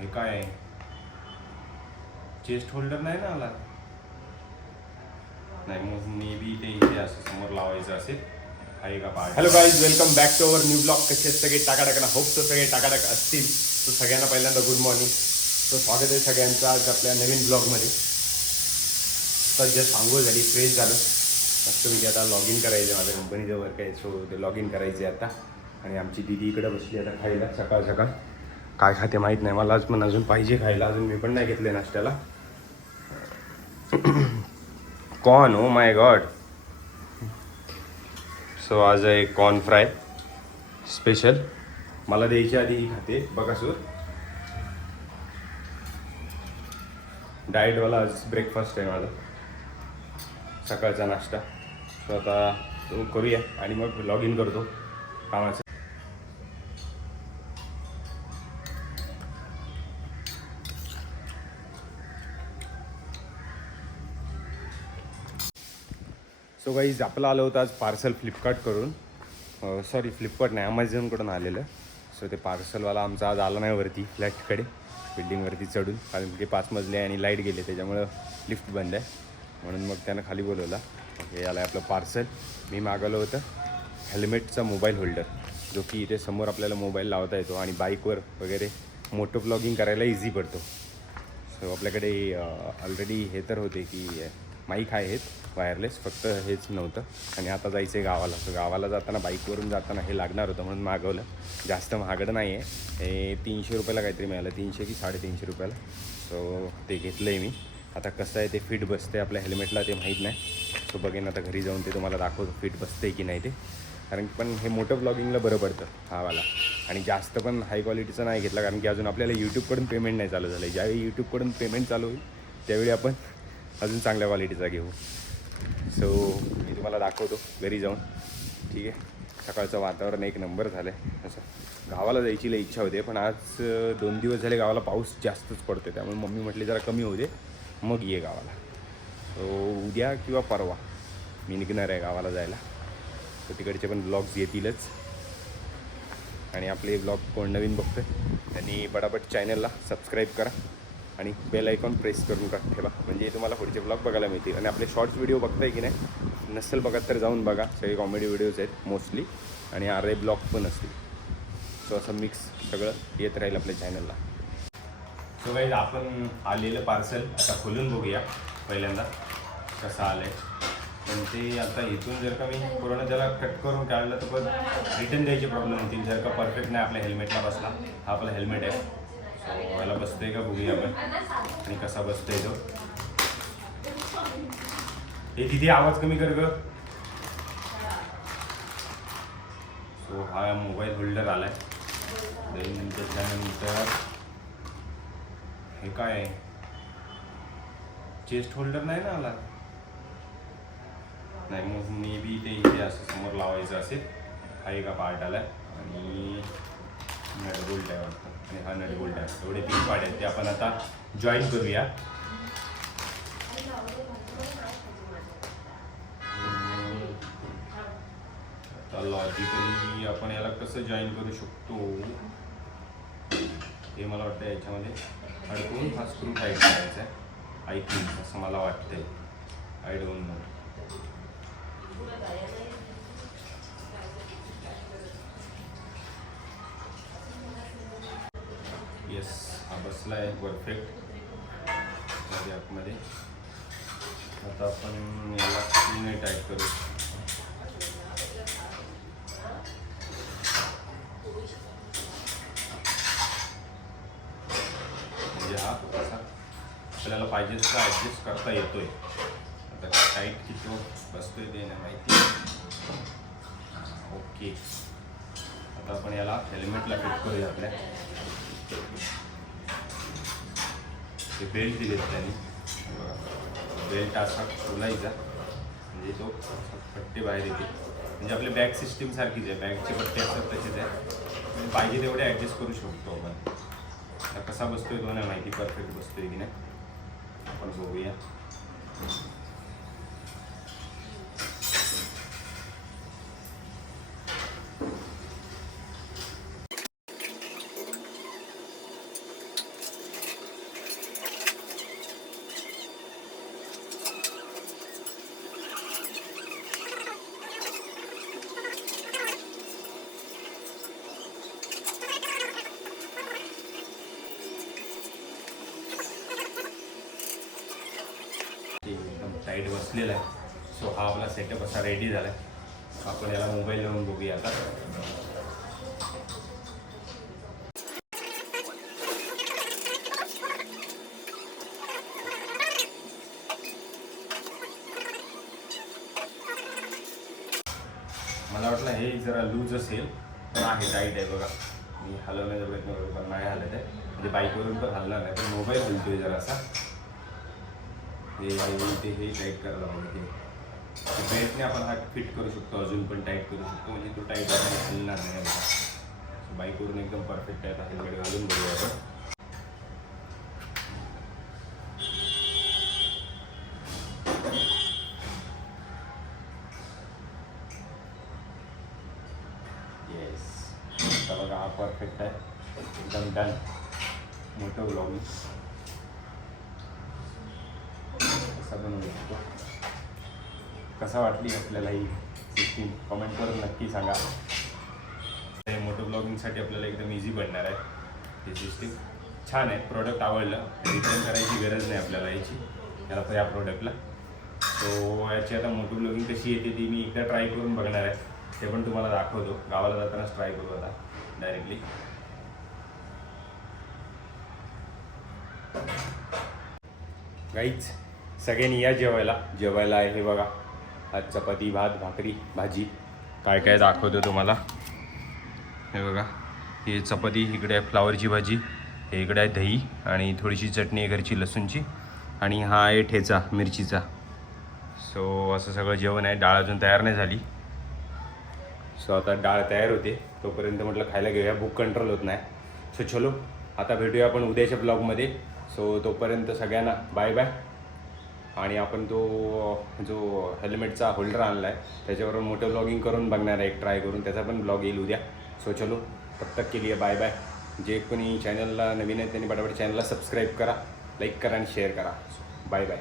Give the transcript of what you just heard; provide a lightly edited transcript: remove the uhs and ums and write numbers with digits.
हे काय आहे? चेस्ट होल्डर नाही ना आला. नाही मग मे बी ते इथे असं समोर लावायचं असेल. आहे का part? Hello guys, welcome back to our new blog. कसे सगळे टाकाटाक ना, होप तो सगळे टाकाटाक असतील. तो सगळ्यांना पहिल्यांदा गुड मॉर्निंग. तो स्वागत आहे सगळ्यांचं आज आपल्या नवीन ब्लॉगमध्ये. तर जस्ट आंघोळ झाली, फ्रेश झालं मस्त. मी आता लॉग इन करायचं माझ्या कंपनीचं वर्क आहे, सो ते लॉग इन करायचे आता. आणि आमची दीदी इकडे बसली आता खायला. सकाळ सकाळ काय खाते माहीत नाही मला, आज पण अजून पाहिजे खायला. अजून मी पण नाही घेतले नाश्त्याला. Corn, oh my God. So आज आहे कॉर्न फ्राय स्पेशल. मला द्यायच्या आधी ही खाते बकासूर. डाएटवाला आज ब्रेकफास्ट आहे माझा, सकाळचा नाश्ता. सो आता तो करूया आणि मग लॉग इन करतो कामाचं. सो गाईज, आपलं आलं होतं आज पार्सल फ्लिपकार्ट करून. सॉरी, फ्लिपकार्ट नाही, अमेझॉनकडून आलेलं. सो ते पार्सलवाला आमचा आज आला नाही वरती फ्लॅटकडे, बिल्डिंगवरती चढून. कारण की 5 मजले आणि लाईट गेले त्याच्यामुळं लिफ्ट बंद आहे. म्हणून मग त्यानं खाली बोलवला. हे आलं आहे आपलं पार्सल. मी मागवलं होतं हेल्मेटचा मोबाईल होल्डर, जो की इथे समोर आपल्याला मोबाईल लावता येतो आणि बाईकवर वगैरे मोटो ब्लॉगिंग करायला इझी पडतो. सो आपल्याकडे ऑलरेडी हे तर होते की माईक आहेत वायरलेस, फक्त हेच नव्हतं. आणि आता जायचं आहे गावाला. सो गावाला जाताना बाईकवरून जाताना हे लागणार होतं म्हणून मागवलं. जास्त महागडं नाही आहे हे, 300 रुपयाला काहीतरी मिळालं, 300 की 350 रुपयाला. सो ते घेतलं आहे मी. आता कसं आहे ते फिट बसते आपल्या हेल्मेटला ते माहीत नाही. सो बघेन आता घरी जाऊन ते तुम्हाला दाखवतो फिट बसते की नाही ते. कारण की पण हे मोठं ब्लॉगिंगला बरं पडतं हावाला. आणि जास्त पण हाय क्वालिटीचं नाही घेतला, कारण की अजून आपल्याला यूट्यूबकडून पेमेंट नाही चालू झालं आहे. ज्यावेळी यूट्यूबकडून पेमेंट चालू होईल त्यावेळी आपण अजून चांगल्या क्वालिटीचा घेऊ. सो मी तुम्हाला दाखवतो घरी जाऊन. ठीक आहे. सकाळचं वातावरण एक नंबर झालं आहे. असं गावाला जायची लई इच्छा होते, पण आज 2 दिवस झाले गावाला पाऊस जास्तच पडतो. त्यामुळे मम्मी म्हटली जरा कमी होऊ दे मग ये गावाला. सो उद्या किंवा परवा मी निघणार आहे गावाला जायला. तर तिकडचे पण ब्लॉग्स येतीलच. आणि आपले ब्लॉग कोण नवीन बघतोय त्यांनी पटापट चॅनलला सबस्क्राईब करा आणि बेल आयकॉन प्रेस करून ठेवा, म्हणजे तुम्हाला पुढचे ब्लॉग बघायला मिळतील. आणि आपले शॉर्ट्स व्हिडिओ बघताय की नाही, नसेल बघत तर जाऊन बघा. सगळे कॉमेडी व्हिडिओज आहेत मोस्टली, आणि आर ब्लॉग पण असतील. सो असं मिक्स सगळं येत राहील आपल्या चॅनलला. सो गाईज, आपण आलेलं पार्सल आता खोलून बघूया पहिल्यांदा कसं आलं आहे. पण ते आता इथून जर का मी पूर्ण त्याला कट करून काढलं तर पण रिटर्न द्यायचे प्रॉब्लेम होतील जर का परफेक्ट नाही आपल्या हेल्मेटला बसला. हा आपला हेल्मेट आहे. सो याला बसतोय का बघूया आपण आणि कसा बसतोय तो. हे तिथे आवाज कमी कर ग. सो हा मोबाईल होल्डर आलाय. देन त्याच्यानंतर हे काय आहे? चेस्ट होल्डर नाही ना आला. नाही मग मे बी ते इथे असं समोर लावायचं असेल. हा का पार्ट आला आणि नट बोल्ट आहे वाटतं. आणि हा नट बोल्ट आहे. एवढे 3 पार्ट आहेत ते आपण आता जॉईन करूया. आता लॉजिकली आपण याला कसं जॉईन करू शकतो हे मला वाटतं याच्यामध्ये अडकून हा स्क्रू टाईट करायचा आहे. आय थिंक असं मला वाटतंय. I don't know. येस, हा बसला आहे परफेक्ट आतमध्ये. आता आपण याला स्क्रूने टाईट करू. म्हणजे हा असा आपल्याला पाहिजे तसा ॲडजस्ट करता येतोय. आता टाईट किती बसतोय ते नाही माहिती. ओके, आता आपण याला हेल्मेटला फिट करूया. आपल्या ते बेल्ट दिलेत त्यांनी. बेल्ट असा खोलायचा म्हणजे तो पट्टे बाहेर येते. म्हणजे आपल्या बॅग सिस्टीम सारखीच आहे. बॅगचे पट्टे असतात तसेच आहे. पाहिजे तेवढे ॲडजस्ट करू शकतो आपण. आता कसा बसतोय तो नाही माहिती, परफेक्ट बसतोय की नाही आपण बघूया. टाईट बसलेला आहे. सो हा आपला सेटअप असा रेडी झाला आहे. आपण याला मोबाईल लावून बघूया आता. मला वाटलं हे जरा लूज असेल, पण आहे टाईट आहे बघा. मी हलवण्याचा प्रयत्न करतो पण नाही हलत आहे, म्हणजे बाईकवरून पण हलणार नाही, पण मोबाईल हलतोय जरासा. हे टाईट करायला पाहिजे. बेल्टने आपण हा फिट करू शकतो, अजून पण टाईट करू शकतो, म्हणजे तो टाईट हलणार नाही बघा. बाईकवरून एकदम परफेक्ट आहे. आता हेल्मेट घालून बघूया आपण. येस, बघा हा परफेक्ट आहे, एकदम डन. मोठं व्लॉगिंग कसा बनवू शकतो, कसा वाटली आपल्याला ही सिस्टीम कमेंट करून नक्की सांगा. हे मोठं ब्लॉगिंगसाठी आपल्याला एकदम इझी बनणार आहे. ही सिस्टीम छान आहे, प्रोडक्ट आवडलं. रिटर्न करायची गरज नाही आपल्याला याला या प्रोडक्टला. सो याची आता मोठं ब्लॉगिंग कशी येते ती मी एकदा ट्राय करून बघणार आहे, ते पण तुम्हाला दाखवतो. गावाला जातानाच ट्राय करू आता डायरेक्टली. गाईच सगळ्यांनी या जेवायला आहे. हे बघा, आज चपाती, भात, भाकरी, भाजी, काय काय दाखवतो तुम्हाला. हे बघा, ही चपाती, इकडे आहे फ्लावरची भाजी, हे इकडे आहे दही आणि थोडीशी चटणी आहे घरची लसूणची, आणि हा आहे ठेचा मिरचीचा. सो असं सगळं जेवण आहे. डाळ अजून तयार नाही झाली. सो आता डाळ तयार होते, तोपर्यंत म्हटलं खायला घेऊया, भूक कंट्रोल होत नाही. सो चलो आता भेटूया आपण उद्याच्या ब्लॉगमध्ये. सो तोपर्यंत सगळ्यांना बाय बाय. आणि आपण तो जो हेल्मेटचा होल्डर आणला आहे त्याच्यावरून मोठं ब्लॉगिंग करून बघणार आहे, एक ट्राय करून, त्याचा पण ब्लॉग येईल उद्या. सो चलो तब तक के लिए बाय बाय. जे कोणी चॅनलला नवीन आहे त्यांनी पटापट चॅनलला सबस्क्राईब करा, लाईक करा आणि शेअर करा. Bye bye.